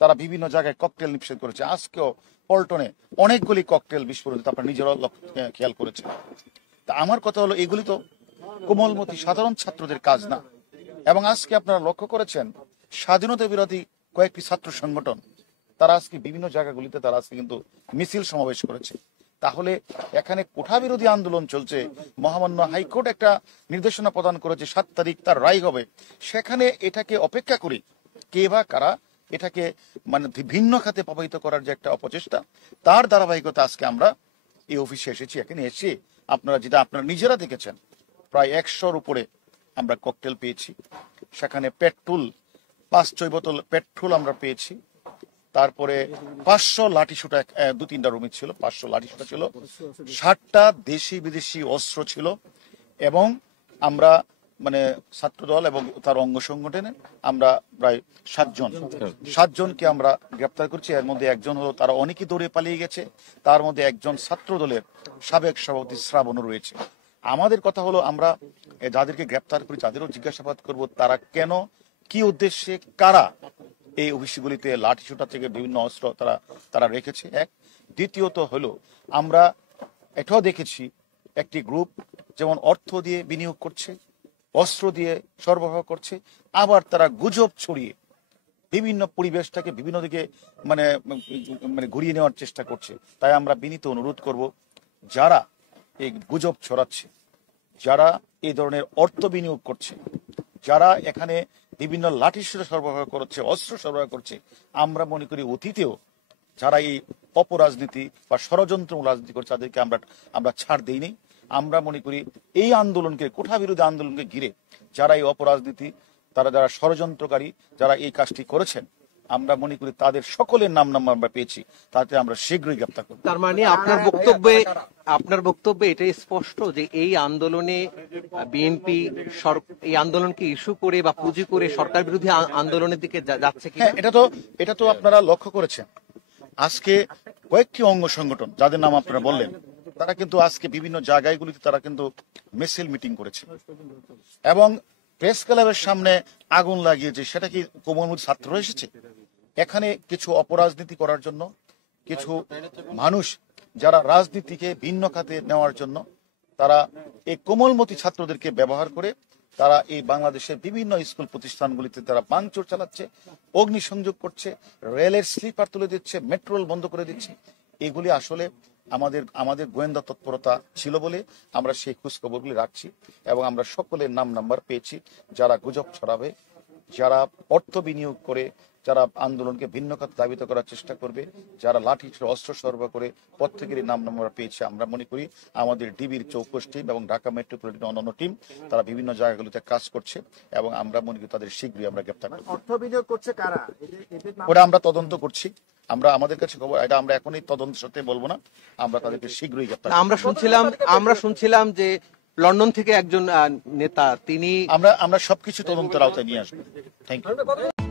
তারা বিভিন্ন জায়গায় ককটেল নিক্ষেপ করেছে। আজকেও পল্টনে অনেকগুলি ককটেল বিস্ফোরণ আপনারা নিজেরাও খেয়াল করেছেন। তা আমার কথা হলো, এগুলি তো কোমলমতি সাধারণ ছাত্রদের কাজ না। এবং আজকে আপনারা লক্ষ্য করেছেন স্বাধীনতা বিরোধী কয়েকটি ছাত্র সংগঠন তারা আজকে বিভিন্ন জায়গাগুলিতে তারা আজকে কিন্তু মিছিল সমাবেশ করেছে। তাহলে এখানে কোঠা বিরোধী আন্দোলন চলছে, মহামান্য হাইকোর্ট একটা নির্দেশনা প্রদান করেছে 7 তারিখ তার রায় হবে, সেখানে এটাকে অপেক্ষা করি কে বা কারা এটাকে মানে ভিন্ন খাতে প্রবাহিত করার যে একটা অপচেষ্টা, তার ধারাবাহিকতা আজকে আমরা এই অফিসে এসেছি। এখানে এসে আপনারা যেটা আপনারা নিজেরা দেখেছেন, প্রায় 100-র উপরে আমরা ককটেল পেয়েছি। সেখানে পেট্রোল 5-6 বোতল পেট্রোল আমরা পেয়েছি। তারপরে 500 লাঠিসোঁটা 2-3টা রুমে ছিল, 500 লাঠিসোঁটা ছিল, 60টা দেশি বিদেশি অস্ত্র ছিল। এবং আমরা মানে ছাত্রদল এবং তার অঙ্গ সংগঠনে আমরা প্রায় 7 জনকে আমরা গ্রেপ্তার করছি। এর মধ্যে একজন হলো, তারা অনেকেই দৌড়ে পালিয়ে গেছে, তার মধ্যে একজন ছাত্রদলের সাবেক সভাপতি শ্রাবণও রয়েছে। আমাদের কথা হলো, আমরা যাদেরকে গ্রেপ্তার করি তাদেরও জিজ্ঞাসাবাদ করব তারা কেন, কি উদ্দেশ্যে, কারা এই অফিসগুলিতে লাঠিসোঁটা থেকে বিভিন্ন অস্ত্র তারা রেখেছে। এক, দ্বিতীয়ত হলো আমরা এটাও দেখেছি একটি গ্রুপ যেমন অর্থ দিয়ে বিনিয়োগ করছে, অস্ত্র দিয়ে সরবরাহ করছে, আবার তারা গুজব ছড়িয়ে বিভিন্ন পরিবেশটাকে বিভিন্ন দিকে মানে মানে ঘুরিয়ে নেওয়ার চেষ্টা করছে। তাই আমরা বিনীত অনুরোধ করব, যারা এই গুজব ছড়াচ্ছে, যারা এই ধরনের অর্থ বিনিয়োগ করছে, যারা এখানে বিভিন্ন লাঠিসোঁটা সরবরাহ করছে, অস্ত্র সরবরাহ করছে, আমরা মনে করি অতীতেও যারা এই অপরাজনীতি বা ষড়যন্ত্রমূলক রাজনীতি করছে তাদেরকে আমরা ছাড় দিইনি। আমরা মনে করি এই আন্দোলনকে, কোঠা বিরোধী আন্দোলনকে ঘিরে যারা এই অপরাজনীতি, যারা ষড়যন্ত্রকারী, যারা এই কাজটি করেছেন, আমরা মনে করি তাদের সকলের নাম আমরা পেয়েছি, তাতে আমরা শীঘ্রই গ্রেপ্তার করব। তার মানে আপনার বক্তব্যে এটাই স্পষ্ট যে এই আন্দোলনে বিএনপি এই আন্দোলনকে ইস্যু করে বা পুঁজি করে সরকার বিরোধী আন্দোলনের দিকে যাচ্ছে কি? হ্যাঁ, এটা তো আপনারা লক্ষ্য করেছেন। আজকে কয়েকটি অঙ্গ সংগঠন যাদের নাম আপনারা বললেন, তারা কিন্তু আজকে বিভিন্ন জায়গাগুলিতে তারা কিন্তু মিছিল মিটিং করেছে এবং প্রেস ক্লাবের সামনে আগুন লাগিয়েছে। সেটা কি কোমলমতি ছাত্ররা এসেছে? এখানে কিছু অপরাজনীতি করার জন্য, কিছু মানুষ যারা রাজনীতিকে ভিন্ন খাতে নেওয়ার জন্য তারা এই কোমলমতি ছাত্রদেরকে ব্যবহার করে তারা এই বাংলাদেশের বিভিন্ন স্কুল প্রতিষ্ঠানগুলিতে তারা ভাঙচুর চালাচ্ছে, অগ্নিসংযোগ করছে, রেলের স্লিপার তুলে দিচ্ছে, মেট্রো রেল বন্ধ করে দিচ্ছে। এগুলি আসলে আমাদের গোয়েন্দা তৎপরতা ছিল বলে আমরা সেই খোঁজখবরগুলি রাখছি এবং আমরা সকলের নাম্বার পেয়েছি। যারা গুজব ছড়াবে, যারা অর্থ বিনিয়োগ করে, যারা আন্দোলনকে ভিন্ন খাতে ধাবিত করার চেষ্টা করবে, যারা লাঠি অস্ত্র সরবরাহ করে, প্রত্যেকেরই নাম্বার পেয়েছে। আমরা মনে করি আমাদের ডিবির 24 টিম এবং ঢাকা মেট্রোপলিটন অন্যান্য টিম তারা বিভিন্ন জায়গাগুলিতে কাজ করছে এবং আমরা মনে করি তাদের শীঘ্রই আমরা গ্রেপ্তার করব। অর্থ বিনিয়োগ করছে কারা, ওটা আমরা তদন্ত করছি। আমাদের কাছে খবর, এটা আমরা এখনই তদন্তের সাথে বলবো না, আমরা তাদেরকে শীঘ্রই গ্রেপ্তার করব। আমরা শুনছিলাম যে লন্ডন থেকে একজন নেতা তিনি আমরা সবকিছু তদন্তের আওতায় নিয়ে আসবো। Thank you.